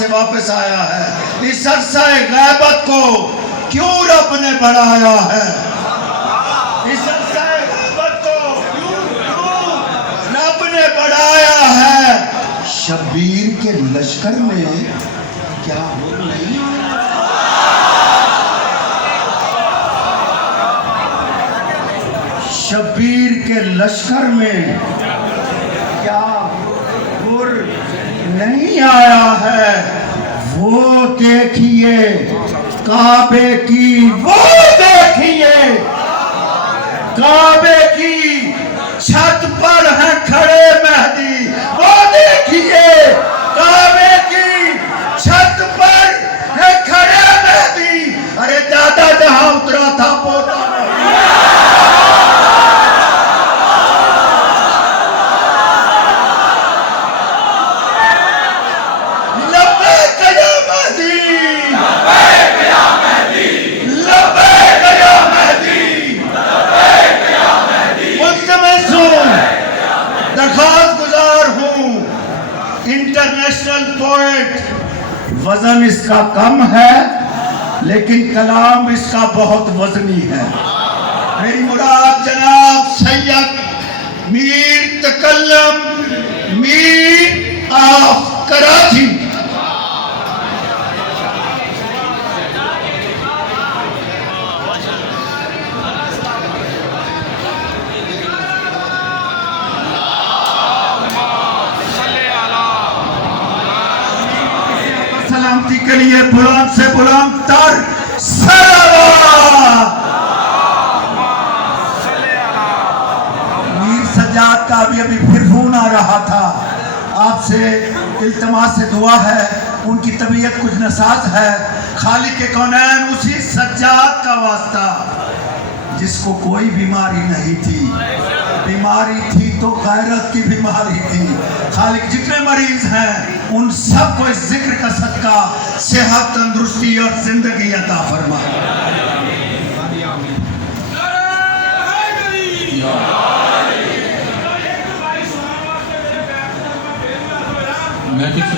से वापस आया है। इस अरसा गैबत को क्यों रब ने बढ़ाया है? इस अरसा गैबत को क्यों रब ने बढ़ाया है? शब्बीर के लश्कर में क्या हो नहीं? शब्बीर के लश्कर में क्या हुर नहीं आया है? वो देखिए काबे की, वो देखिए काबे की छत पर है खड़े मेहदी। वो देखिए काबे की छत पर है खड़े मेहदी। अरे दादा जहां उतरा था पोता इंटरनेशनल पोएट। वजन इसका कम है लेकिन कलाम इसका बहुत वजनी है। मेरी मुराद जनाब सैयद मीर तकल्लम मीर ऑफ कराची। सलामती के लिए बुलंद से बुलंद तर सलावत। मीर सज्जाद का अभी फिर फोन आ रहा था। आपसे इल्तिमास से दुआ है, उनकी तबीयत कुछ नासाज है। खालिक के कौनैन उसी सज्जाद का वास्ता जिसको कोई बीमारी नहीं थी, बीमारी थी तो गैरत की बीमारी थी। खालिक जितने मरीज हैं उन सबको इस जिक्र का सदका सेहत, तंदुरुस्ती और जिंदगी अता फरमा। मैं कुछ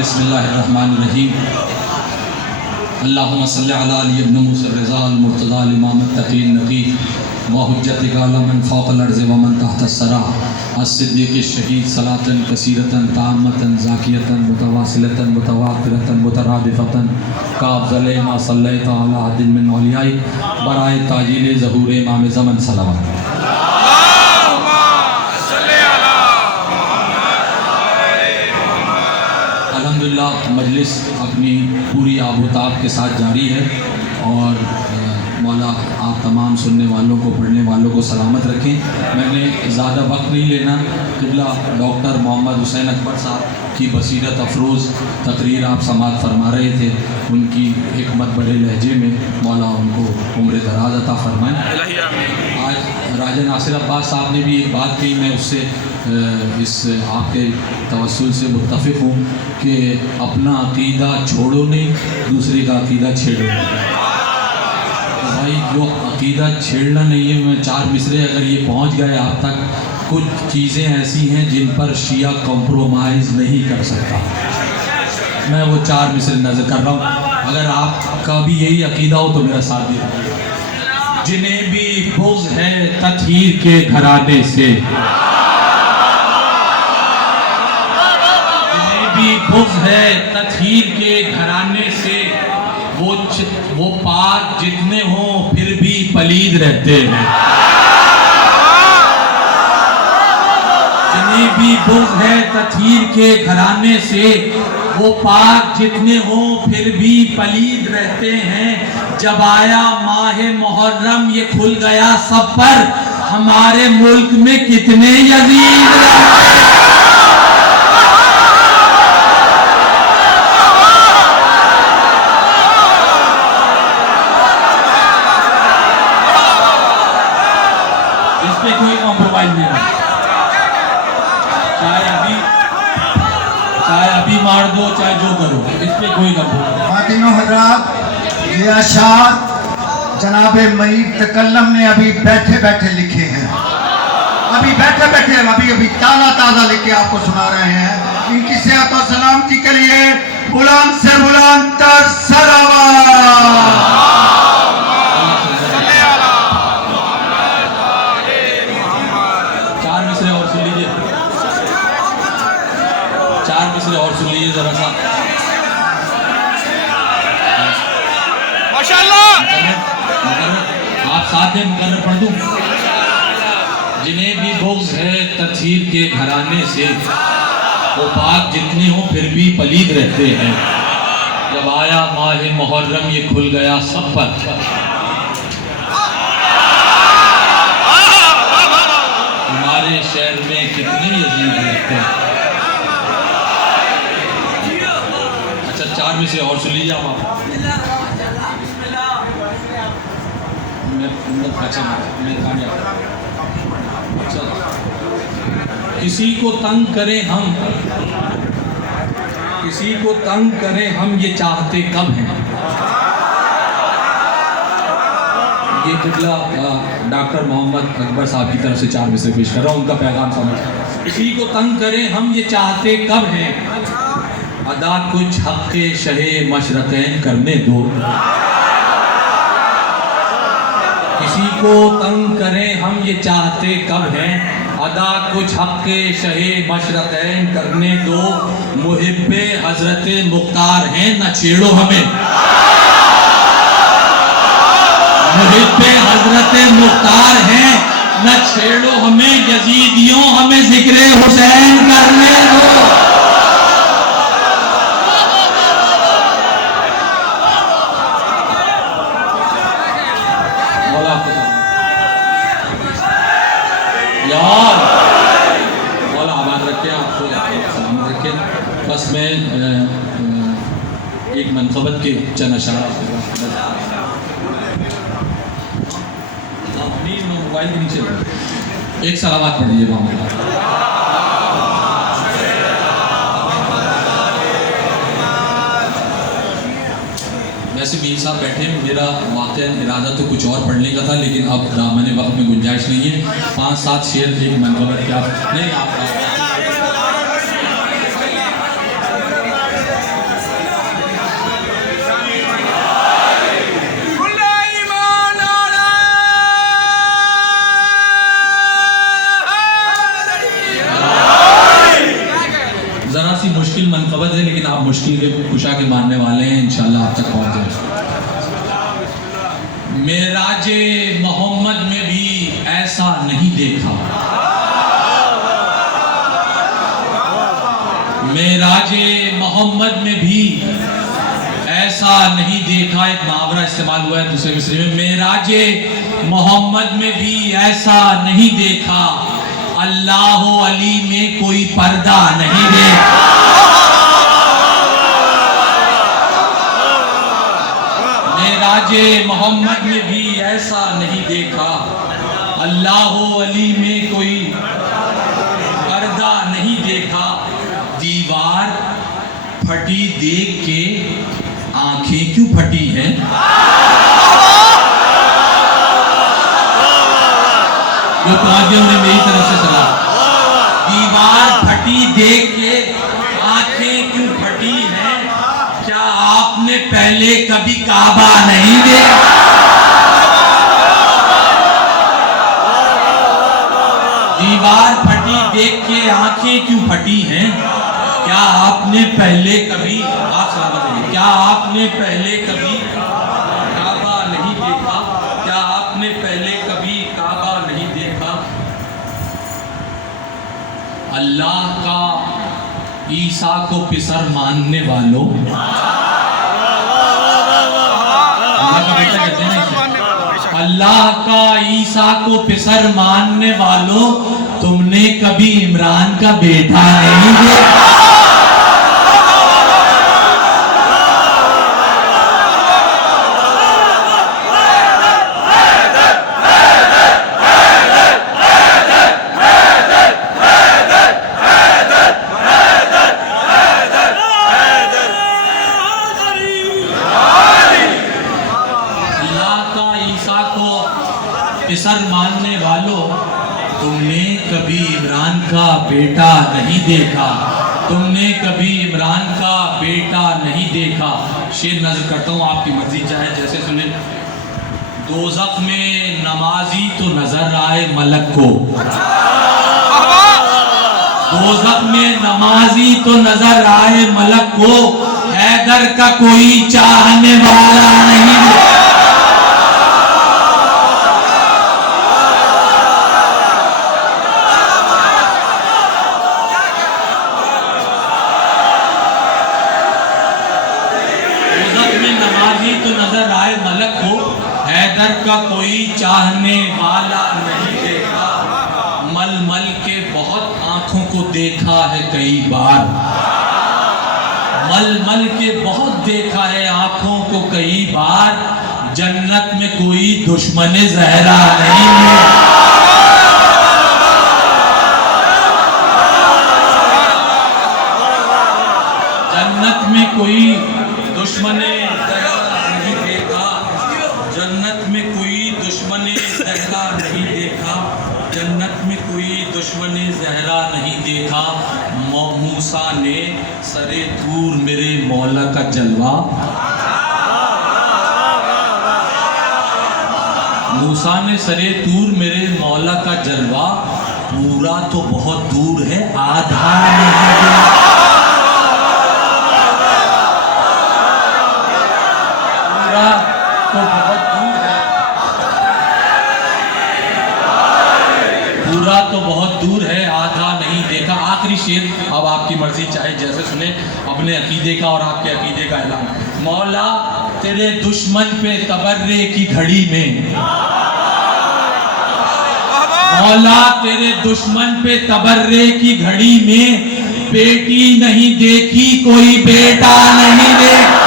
बिस्मिल्लाहिर्रहमानिर्रहीम। अल्लाहुम्मा सल्लि अला अली इब्न मूसा रज़ा अल-मुर्तज़ा इमाम तक़ी नक़ी व हुज्जत आला मन फ़ौक़ल अर्ज़ व मन तहत अस्सरा अस्सिद्दीक़ शहीद सलातन कसीरतन ताम्मतन ज़ाकियतन मुतवासिलतन मुतवातिरतन मुतरादिफ़तन काफ़ज़ल मा सल्लैता अला अहदिन मिन औलियाई बराए ताजील ज़हूर इमाम ज़मन सलावत। अल्हम्दुलिल्लाह मजलिस अपनी पूरी आबोताब के साथ जारी है और मौला आप तमाम सुनने वालों को, पढ़ने वालों को सलामत रखें। मैंने ज़्यादा वक्त नहीं लेना। क़िबला डॉक्टर मोहम्मद हुसैन अकबर साहब की बसीरत अफरोज़ तकरीर आप समाअत फरमा रहे थे। उनकी हिकमत बड़े लहजे में मौला उनको उम्र दराज अता फरमाएं। आज राजा नासिर अब्बास साहब ने भी एक बात कही, मैं उससे इस आपके तवस्सुल से मुत्तफ़िक़ हूँ कि अपना अक़ीदा छोड़ो नहीं, दूसरे का अक़ीदा छेड़ो नहीं। तो भाई जो अक़ीदा छेड़ना नहीं है, मैं चार मिसरे अगर ये पहुँच गए आप तक, कुछ चीज़ें ऐसी हैं जिन पर शिया कॉम्प्रोमाइज़ नहीं कर सकता। मैं वो चार मिसरे नज़र कर रहा हूँ। अगर आपका भी यही अक़ीदा हो तो मेरा साथ दीजिए। जिन्हें भी बुग़्ज़ है तत्हीर के घराने से, बुग़्ज़ है तत्हीर के घराने से, वो पाक जितने हों फिर भी पलीद रहते हैं। जिन्हें भी बुग़्ज़ है तत्हीर के घराने से, वो पाक जितने हों फिर भी पलीद रहते हैं। जब आया माह मुहर्रम ये खुल गया सब पर, हमारे मुल्क में कितने यजीद रहे। इस पे कोई कॉम्प्रोमाइज नहीं है। चाहे अभी मार दो, चाहे जो करो, इस पे कोई कॉम्प्रोमाइज। खातिनों हज़रात, ये अशार जनाब मईद तकल्लम ने अभी बैठे बैठे लिखे हैं, अभी बैठे बैठे अभी ताज़ा लेके आपको सुना रहे हैं। इनकी सेहत और सलामती के लिए बुलंद से बुलंद तर सलावत। 4 मिसरे और सुन लीजिए, 4 मिसरे और सुन लीजिए जरा सा। आप साथ में मुकर्रर पढ़ दूं। जिन्हें भी बुग़्ज़ है तत्हीर के घराने से, वो पाक जितने हों फिर भी पलीद रहते हैं। जब आया माह मुहर्रम ये खुल गया सब पर। हमारे शहर में कितने यजीद रहते हैं। अच्छा 4 में से और सुन लीजिए आप। किसी को तंग करें हम, किसी को तंग करें हम, ये चाहते कब हैं। ये जुमला डॉक्टर मोहम्मद अकबर साहब की तरफ से 4 मिसरे पेश कर रहा हूँ, उनका पैगाम समझ। किसी को तंग करें हम, ये चाहते कब हैं, अदा कुछ हक़ शहे मशरक़ैन करने दो। किसी को तंग करें हम, ये चाहते कब हैं, अदा कुछ हक़ शहे मशरक़ैन करने दो। मुहिब्बे हज़रत मुख्तार हैं, न छेड़ो हमें। मुहिब्बे हज़रत मुख्तार हैं, न छेड़ो हमें। यजीदियों हमें ज़िक्रे हुसैन करने दो। यार मौला आबाद रखे, आपको सलामत रखे। बस मैं एक मनक़बत के चंद अशार अपनी मोबाइल के नीचे एक सलावत पढ़ लीजिए वहाँ। वैसे मीर साहब बैठे, मेरा वाक़ई इरादा तो कुछ और पढ़ने का था, लेकिन अब दामन वक्त में गुंजाइश नहीं है। 5-7 शेर एक मनक़बत क्या नहीं आप ज़रा सी मुश्किल मनक़बत है, लेकिन आप मुश्किल के कुशा के मानने वाले हैं, इंशाल्लाह आप तक पहुँच जाए। मेराजे मोहम्मद में भी ऐसा नहीं देखा, मेराजे मोहम्मद में भी ऐसा नहीं देखा। एक मुहावरा इस्तेमाल हुआ है दूसरे मिसरे में, मेराजे मोहम्मद में भी ऐसा नहीं देखा। अल्लाह अली में कोई पर्दा नहीं देखा। मेराजे मोहम्मद में भी ऐसा नहीं देखा। अल्लाह अली में कोई पर्दा नहीं देखा। दीवार फटी देख के आंखें क्यों फटी हैं। जो कादियों ने मेरी तरफ से सलाह। दीवार फटी देख के आंखें क्यों फटी हैं, क्या आपने पहले कभी काबा नहीं देखा। दीवार फटी देख के आंखें क्यों फटी हैं, क्या आपने पहले कभी, आप सलामत रहिए, क्या आपने पहले कभी काबा नहीं देखा, क्या आपने पहले कभी काबा नहीं देखा। अल्लाह का ईसा को पिसर मानने वालों, अल्लाह का बेटा कहते हैं ना इसे, अल्लाह अल्लाह का ईसा को पिसर मानने वालों, तुमने कभी इमरान का बेटा नहीं देखा। पिसर मानने वालों, तुमने कभी इमरान का बेटा नहीं देखा, तुमने कभी इमरान का बेटा नहीं देखा। शेर नजर करता हूँ, आपकी मर्जी चाहे जैसे सुने। दोज़ख में नमाजी तो नजर आए मलक को, दोज़ख में नमाजी तो नजर आए मलक को, हैदर का कोई चाहने वाला नहीं। नमाजी तो नजर आए मलक को, हैदर का कोई चाहने वाला नहीं देखा। मल मल के बहुत आंखों को देखा है कई बार, मल मल के बहुत देखा है आंखों को कई बार। जन्नत में कोई दुश्मन ज़हरा नहीं है। जन्नत में कोई दुश्मने नहीं देखा, जन्नत में कोई दुश्मने ज़हरा नहीं देखा, जन्नत में कोई दुश्मने ज़हरा नहीं देखा। मूसा ने सरे तूर मेरे मौला का जलवा, मूसा ने सरे तूर मेरे मौला का जलवा, पूरा तो बहुत दूर है आधा नहीं। तो बहुत दूर है, पूरा तो बहुत दूर है आधा नहीं देखा। आखिरी शेर अब आपकी मर्जी चाहे जैसे सुने, अपने अकीदे का और आपके अकीदे का ऐलान। मौला तेरे दुश्मन पे तबर्रे की घड़ी में, मौला तेरे दुश्मन पे तबर्रे की घड़ी में, बेटी नहीं देखी कोई बेटा नहीं देखा।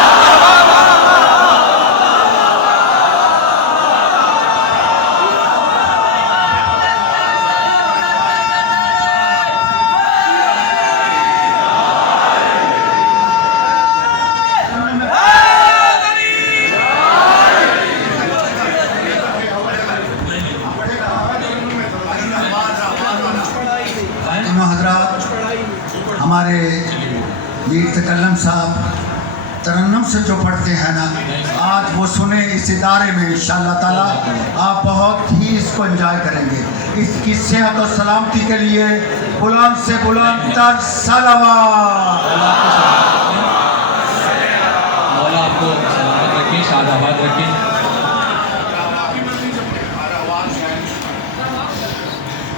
हमारे मीर तकल्लम साहब तरन्नुम से जो पढ़ते हैं ना, आज वो सुने इस इदारे में इंशाअल्लाह ताला आप बहुत ही इसको एंजॉय करेंगे। इसकी सेहत और सलामती के लिए बुलंद से बुलंद तर सलावत। मौला आपको सलामत रखें, शादाबाद रखें।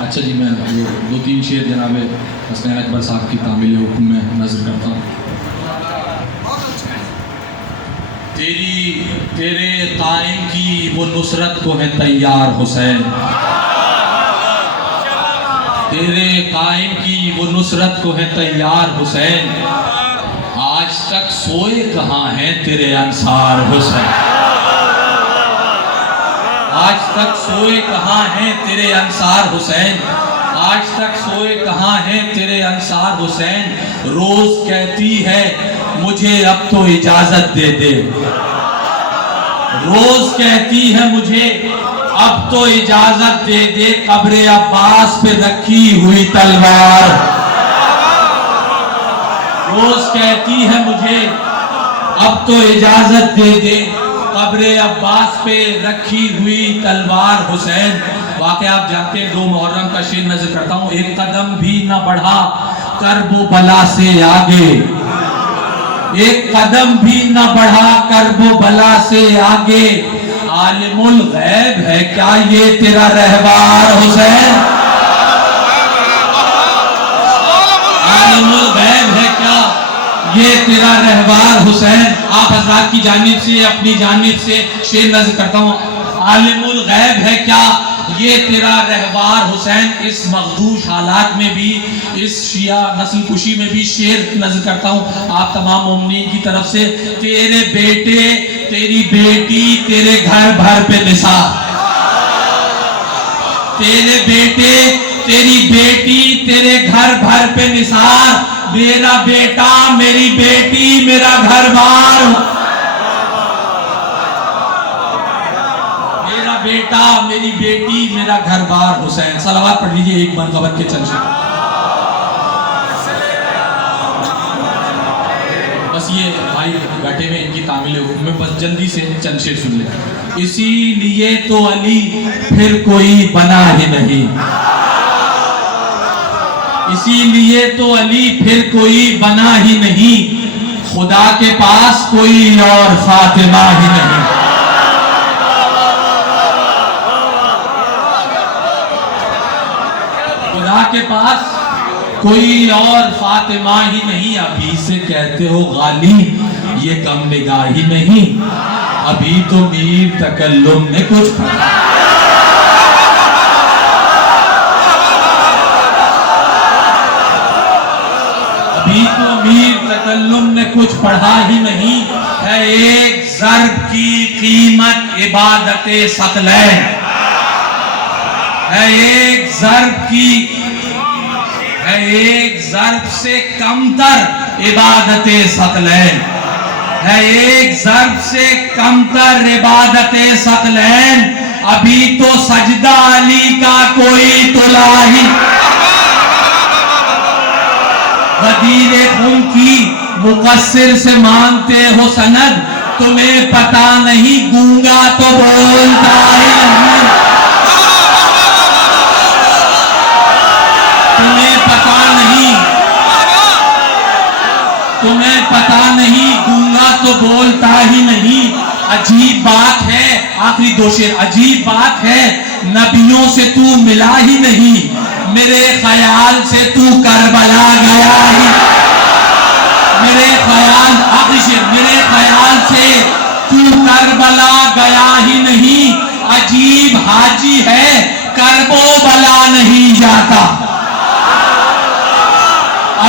अच्छा जी, मैं वो 2-3 शेर जनाब हसनैन अकबर साहब की तामील हुक्म में नजर करता हूँ। तेरे कायम की वो नुसरत को है तैयार हुसैन, तेरे कायम की वो नुसरत को है तैयार हुसैन। आज तक सोए कहाँ हैं तेरे अंसार हुसैन, आज तक सोए कहाँ हैं तेरे अंसार हुसैन, आज तक सोए कहाँ हैं तेरे अंसार हुसैन। रोज कहती है मुझे अब तो इजाजत दे दे, रोज कहती है मुझे अब तो इजाजत दे दे, कब्रे अब्बास पे रखी हुई तलवार। रोज कहती है मुझे अब तो इजाजत दे दे, कब्रे अब्बास पे रखी हुई तलवार हुसैन। वाकई आप जानते हैं, 2 मुहर्रम का शेर नजर करता हूँ। एक कदम भी न बढ़ा करबो बला से आगे, एक कदम भी न बढ़ा करबो बला से आगे। आलिमुल गैब है क्या ये तेरा रहवार हुसैन, आलिमुल गैब है क्या ये तेरा रहवार हुसैन। आप हज़रात की जानिब से, अपनी जानिब से शेर नज़र करता हूँ। आलिमुल गैब है क्या ये तेरा रहबार हुसैन इस मखदूश हालात में भी, इस शिया नस्ल कुशी में भी शेर नजर करता हूँ आप तमाम मोमिनीन की तरफ से, तेरे बेटे तेरी बेटी तेरे घर भर पे निसार, तेरे बेटे तेरी बेटी तेरे घर भर पे निसार, मेरा बेटा मेरी बेटी मेरा घर बार, मेरा बेटा मेरी बेटी मेरा घर बार हुसैन। सलावत पढ़ लीजिए एक मनकबत के चंद शेर। बस ये भाई बैठे हुए इनकी तामील में बस जल्दी से चंद शेर सुन ले। इसीलिए तो अली फिर कोई बना ही नहीं, इसीलिए तो अली फिर कोई बना ही नहीं, खुदा के पास कोई और फातिमा ही नहीं, खुदा के पास कोई और फातिमा ही नहीं। अभी से कहते हो गाली ये कम निगाही नहीं, अभी तो मीर तकल्लुम ने कुछ पढ़ा, अभी तो मीर तकल्लुम ने कुछ पढ़ा ही नहीं। है एक ज़र्ब की कीमत इबादत सकलैन, है एक ज़र्ब की, है एक ज़र्ब से कमतर इबादत सकलैन, है एक ज़र्ब से कमतर इबादत सकलैन, अभी तो सजदा अली का कोई तुला ही, गदीर खून की मुकस्सिर से मांगते हो सनद, तुम्हें पता नहीं गूंगा तो बोलता ही नहीं, तुम्हें पता नहीं, तुम्हें पता नहीं गूंगा तो बोलता ही नहीं। अजीब बात है, आखिरी दो शेर, अजीब बात है नबियों से तू मिला ही नहीं, मेरे ख्याल से तू करबला गया ही, मेरे ख्याल, आखिरी शेर, मेरे ख्याल से तू करबला गया ही नहीं, अजीब हाजी है करबो बला नहीं जाता,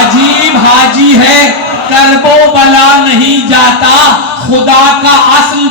अजीब हाजी है करबो बला नहीं जाता, खुदा का असल